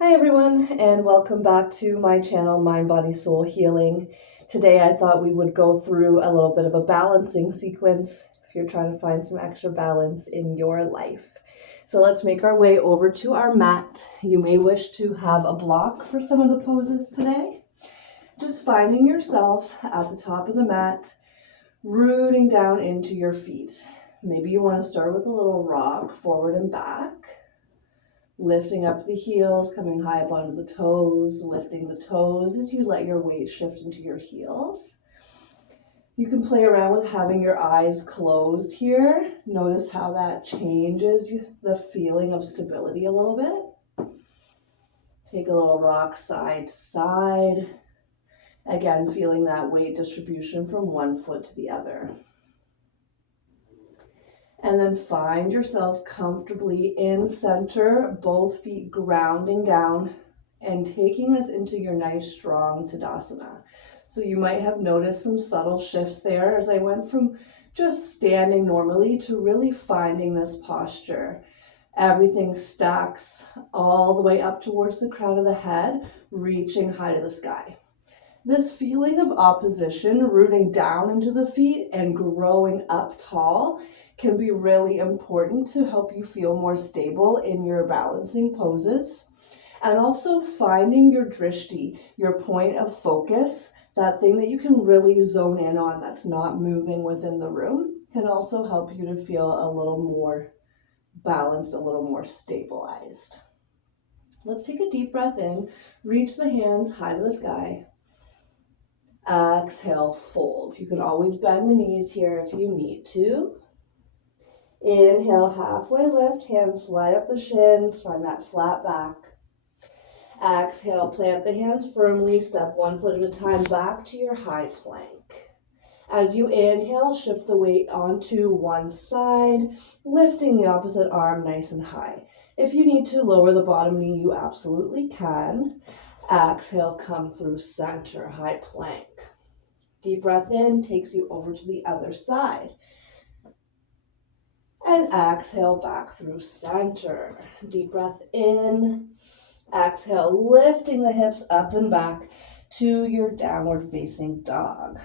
Hi everyone, and welcome back to my channel, Mind, Body, Soul Healing. Today I thought we would go through a little bit of a balancing sequence if you're trying to find some extra balance in your life. So let's make our way over to our mat. You may wish to have a block for some of the poses today. Just finding yourself at the top of the mat, rooting down into your feet. Maybe you want to start with a little rock forward and back. Lifting up the heels, coming high up onto the toes, lifting the toes as you let your weight shift into your heels. You can play around with having your eyes closed here. Notice how that changes the feeling of stability a little bit. Take a little rock side to side. Again, feeling that weight distribution from one foot to the other. And then find yourself comfortably in center, both feet grounding down and taking this into your nice strong Tadasana. So you might have noticed some subtle shifts there as I went from just standing normally to really finding this posture. Everything stacks all the way up towards the crown of the head, reaching high to the sky. This feeling of opposition, rooting down into the feet and growing up tall, can be really important to help you feel more stable in your balancing poses. And also finding your drishti, your point of focus, that thing that you can really zone in on that's not moving within the room, can also help you to feel a little more balanced, a little more stabilized. Let's take a deep breath in, reach the hands high to the sky. Exhale, fold. You can always bend the knees here if you need to. Inhale, halfway lift, hands slide up the shins, find that flat back. Exhale, plant the hands firmly, step one foot at a time back to your high plank. As you inhale, shift the weight onto one side, lifting the opposite arm nice and high. If you need to lower the bottom knee, you absolutely can. Exhale, come through center, high plank. Deep breath in takes you over to the other side. And exhale back through center. Deep breath in. Exhale, lifting the hips up and back to your downward facing dog.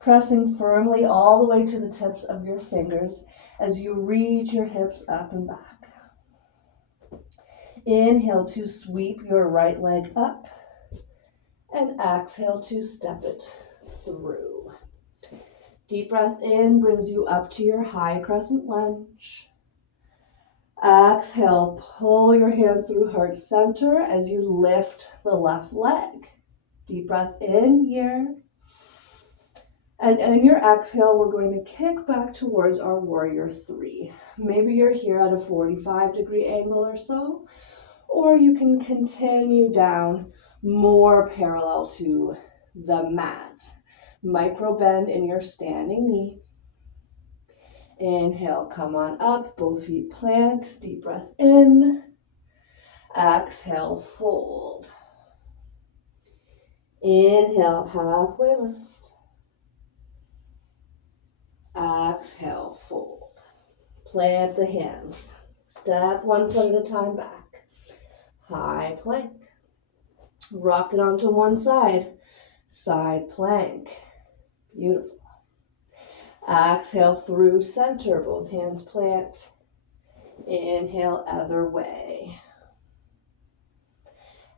Pressing firmly all the way to the tips of your fingers as you reach your hips up and back. Inhale to sweep your right leg up. And exhale to step it through. Deep breath in brings you up to your high crescent lunge. Exhale, pull your hands through heart center as you lift the left leg. Deep breath in here. And in your exhale, we're going to kick back towards our warrior three. Maybe you're here at a 45-degree angle or so, or you can continue down more parallel to the mat. Micro bend in your standing knee. Inhale, come on up, both feet plant, deep breath in. Exhale, fold. Inhale, halfway lift. Exhale, fold. Plant the hands. Step one foot at a time back. High plank. Rock it onto one side. Side plank. Beautiful. Exhale through center, both hands plant. Inhale, other way.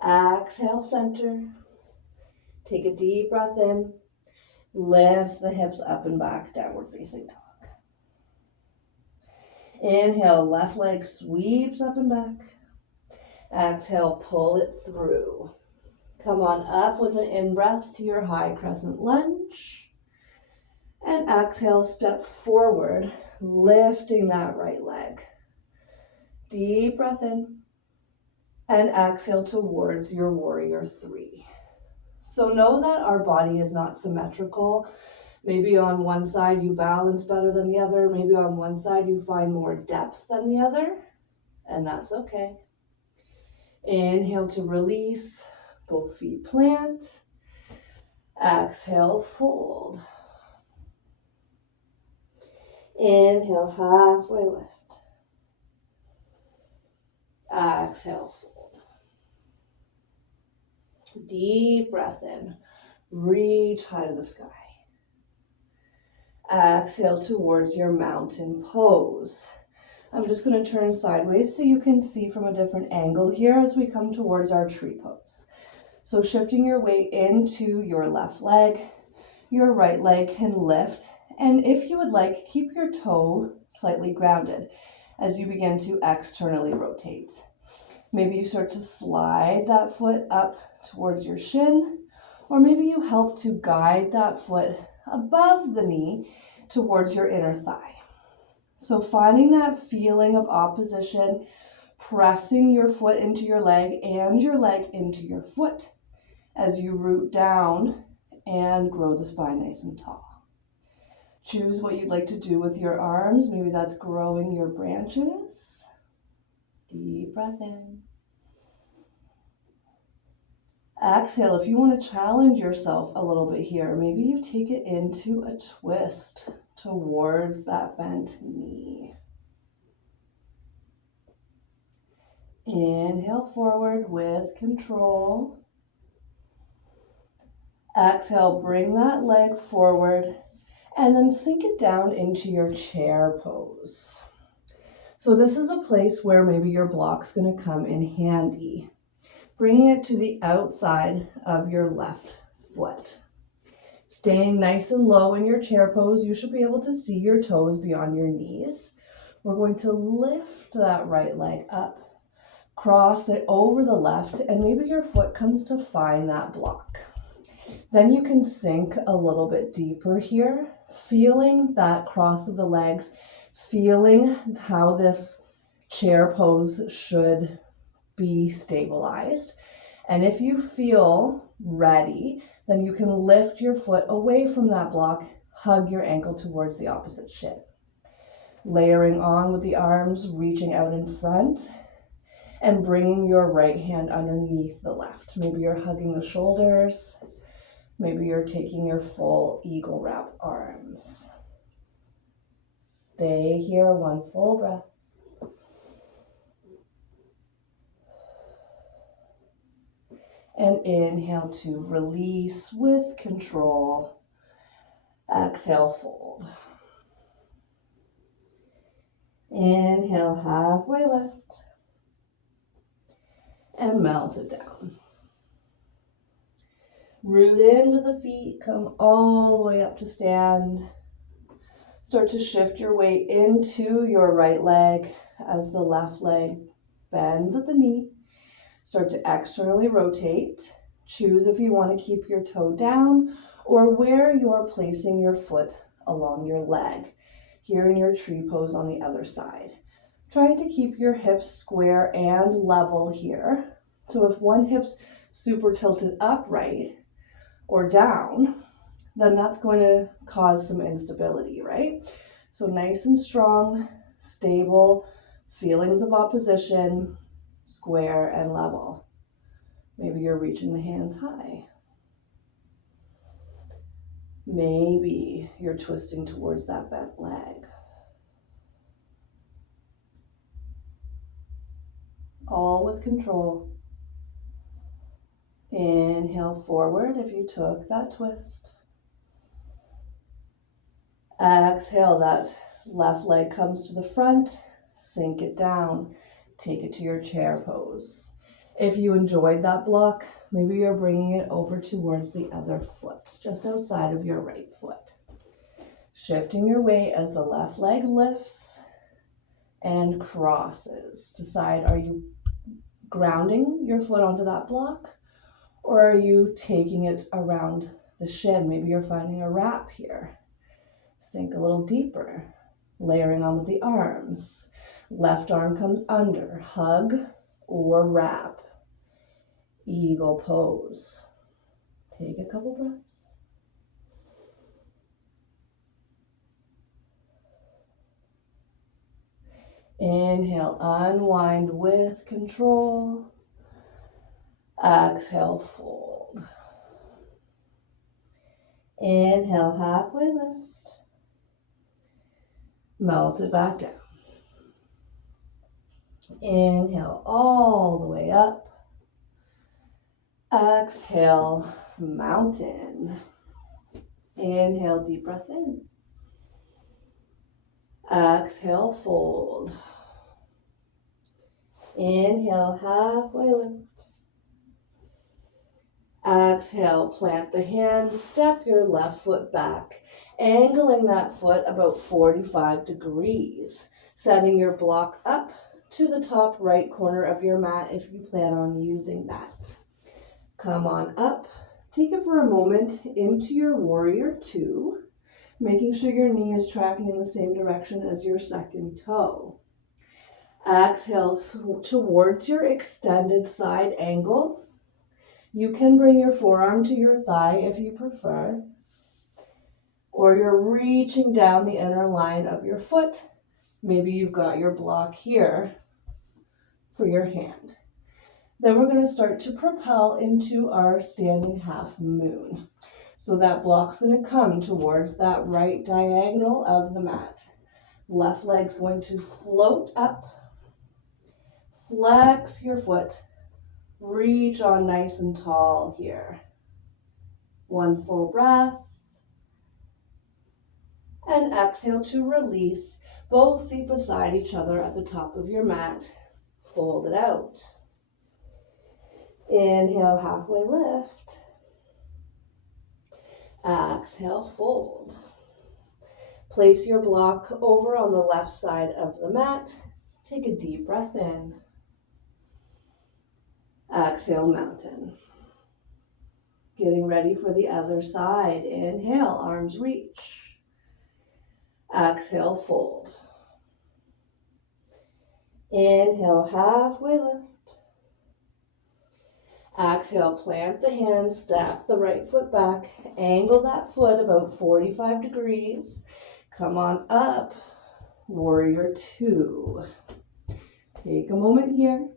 Exhale, center. Take a deep breath in. Lift the hips up and back, downward facing dog. Inhale, left leg sweeps up and back. Exhale, pull it through. Come on up with an in-breath to your high crescent lunge. And exhale, step forward, lifting that right leg. Deep breath in. And exhale towards your warrior three. So know that our body is not symmetrical. Maybe on one side you balance better than the other. Maybe on one side you find more depth than the other. And that's okay. Inhale to release. Both feet plant. Exhale, fold. Inhale, halfway lift. Exhale, fold. Deep breath in. Reach high to the sky. Exhale towards your mountain pose. I'm just going to turn sideways so you can see from a different angle here as we come towards our tree pose. So shifting your weight into your left leg, your right leg can lift. And if you would like, keep your toe slightly grounded as you begin to externally rotate. Maybe you start to slide that foot up towards your shin, or maybe you help to guide that foot above the knee towards your inner thigh. So finding that feeling of opposition, pressing your foot into your leg and your leg into your foot as you root down and grow the spine nice and tall. Choose what you'd like to do with your arms. Maybe that's growing your branches. Deep breath in. Exhale. If you want to challenge yourself a little bit here, maybe you take it into a twist towards that bent knee. Inhale forward with control. Exhale, bring that leg forward and then sink it down into your chair pose. So this is a place where maybe your block's going to come in handy. Bringing it to the outside of your left foot. Staying nice and low in your chair pose, you should be able to see your toes beyond your knees. We're going to lift that right leg up, cross it over the left, and maybe your foot comes to find that block. Then you can sink a little bit deeper here, feeling that cross of the legs, feeling how this chair pose should be stabilized. And if you feel ready, then you can lift your foot away from that block, hug your ankle towards the opposite shin. Layering on with the arms, reaching out in front and bringing your right hand underneath the left. Maybe you're hugging the shoulders. Maybe you're taking your full eagle wrap arms. Stay here, one full breath. And inhale to release with control. Exhale, fold. Inhale, halfway lift. And melt it down. Root into the feet, come all the way up to stand. Start to shift your weight into your right leg as the left leg bends at the knee. Start to externally rotate. Choose if you want to keep your toe down or where you're placing your foot along your leg. Here in your tree pose on the other side. Trying to keep your hips square and level here. So if one hip's super tilted upright or down, then that's going to cause some instability, right? So nice and strong, stable, feelings of opposition, square and level. Maybe you're reaching the hands high. Maybe you're twisting towards that bent leg. All with control. Inhale forward if you took that twist. Exhale, that left leg comes to the front. Sink it down. Take it to your chair pose. If you enjoyed that block, maybe you're bringing it over towards the other foot, just outside of your right foot. Shifting your weight as the left leg lifts and crosses. Decide, are you grounding your foot onto that block? Or are you taking it around the shin? Maybe you're finding a wrap here. Sink a little deeper. Layering on with the arms. Left arm comes under. Hug or wrap. Eagle pose. Take a couple breaths. Inhale, unwind with control. Exhale, fold. Inhale, halfway lift. Melt it back down. Inhale all the way up. Exhale, mountain. Inhale, deep breath in. Exhale, fold. Inhale, halfway lift. Exhale, plant the hands, step your left foot back, angling that foot about 45 degrees, setting your block up to the top right corner of your mat if you plan on using that. Come on up, take it for a moment into your warrior two, making sure your knee is tracking in the same direction as your second toe. Exhale towards your extended side angle. You can bring your forearm to your thigh if you prefer, or you're reaching down the inner line of your foot. Maybe you've got your block here for your hand. Then we're going to start to propel into our standing half moon. So that block's going to come towards that right diagonal of the mat. Left leg's going to float up. Flex your foot. Reach on nice and tall here. One full breath. And exhale to release. Both feet beside each other at the top of your mat. Fold it out. Inhale, halfway lift. Exhale, fold. Place your block over on the left side of the mat. Take a deep breath in. Exhale, mountain. Getting ready for the other side. Inhale, arms reach. Exhale, fold. Inhale, halfway lift. Exhale, plant the hands, step the right foot back, angle that foot about 45 degrees. Come on up, warrior two. Take a moment here.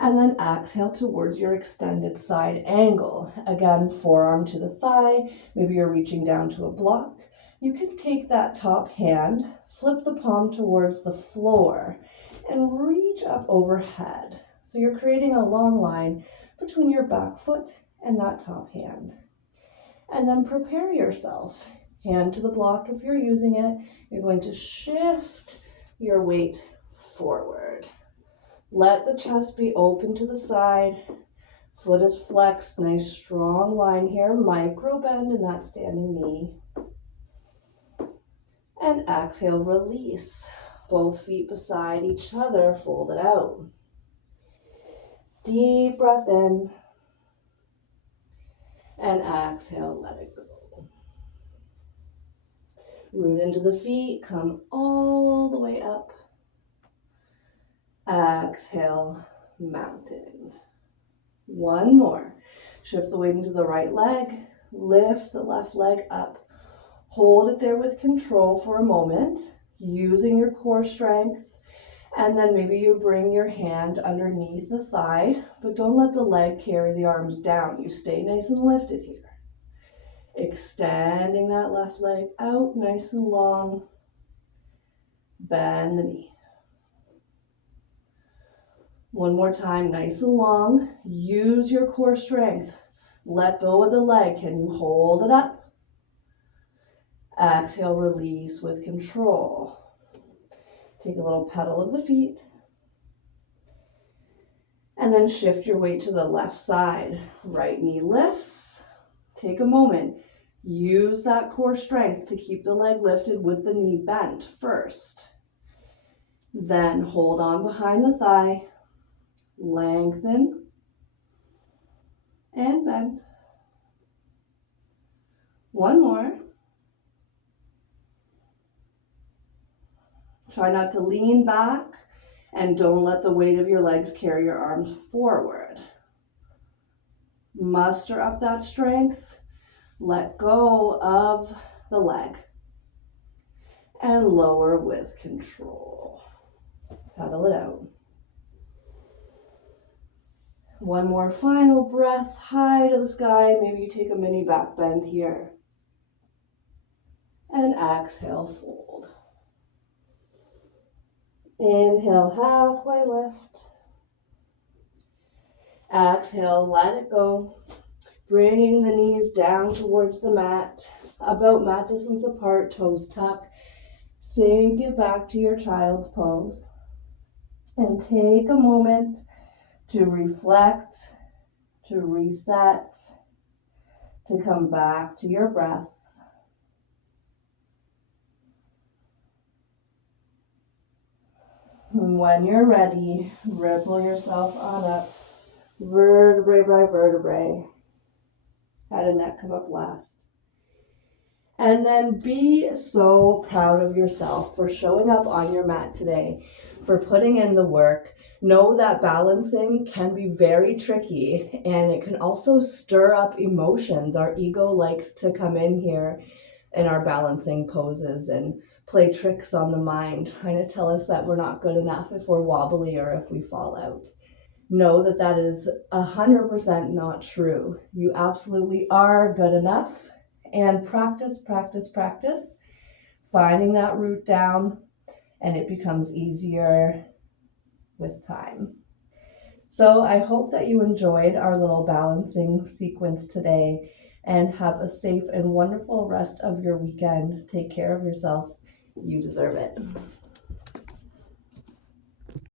And then exhale towards your extended side angle. Again, forearm to the thigh. Maybe you're reaching down to a block. You can take that top hand, flip the palm towards the floor, and reach up overhead. So you're creating a long line between your back foot and that top hand. And then prepare yourself. Hand to the block if you're using it. You're going to shift your weight forward. Let the chest be open to the side. Foot is flexed. Nice strong line here. Micro bend in that standing knee. And exhale, release. Both feet beside each other. Fold it out. Deep breath in. And exhale, let it go. Root into the feet. Come all the way up. Exhale, mountain. One more. Shift the weight into the right leg. Lift the left leg up. Hold it there with control for a moment, using your core strength. And then maybe you bring your hand underneath the thigh, but don't let the leg carry the arms down. You stay nice and lifted here. Extending that left leg out nice and long. Bend the knee. One more time, nice and long. Use your core strength. Let go of the leg. Can you hold it up? Exhale, release with control. Take a little pedal of the feet. And then shift your weight to the left side. Right knee lifts. Take a moment. Use that core strength to keep the leg lifted with the knee bent first. Then hold on behind the thigh. Lengthen and bend. One more. Try not to lean back and don't let the weight of your legs carry your arms forward. Muster up that strength. Let go of the leg and lower with control. Pedal it out. One more final breath, high to the sky. Maybe you take a mini back bend here. And exhale, fold. Inhale, halfway lift. Exhale, let it go. Bring the knees down towards the mat, about mat distance apart, toes tuck. Sink it back to your child's pose. And take a moment to reflect, to reset, to come back to your breath. And when you're ready, ripple yourself on up, vertebrae by vertebrae. Head and neck come up last. And then be so proud of yourself for showing up on your mat today, for putting in the work. Know that balancing can be very tricky, and it can also stir up emotions. Our ego likes to come in here in our balancing poses and play tricks on the mind, trying to tell us that we're not good enough if we're wobbly or if we fall out. Know that that is 100% not true. You absolutely are good enough. And practice, practice, practice, finding that root down, and it becomes easier with time. So I hope that you enjoyed our little balancing sequence today, and have a safe and wonderful rest of your weekend. Take care of yourself. You deserve it.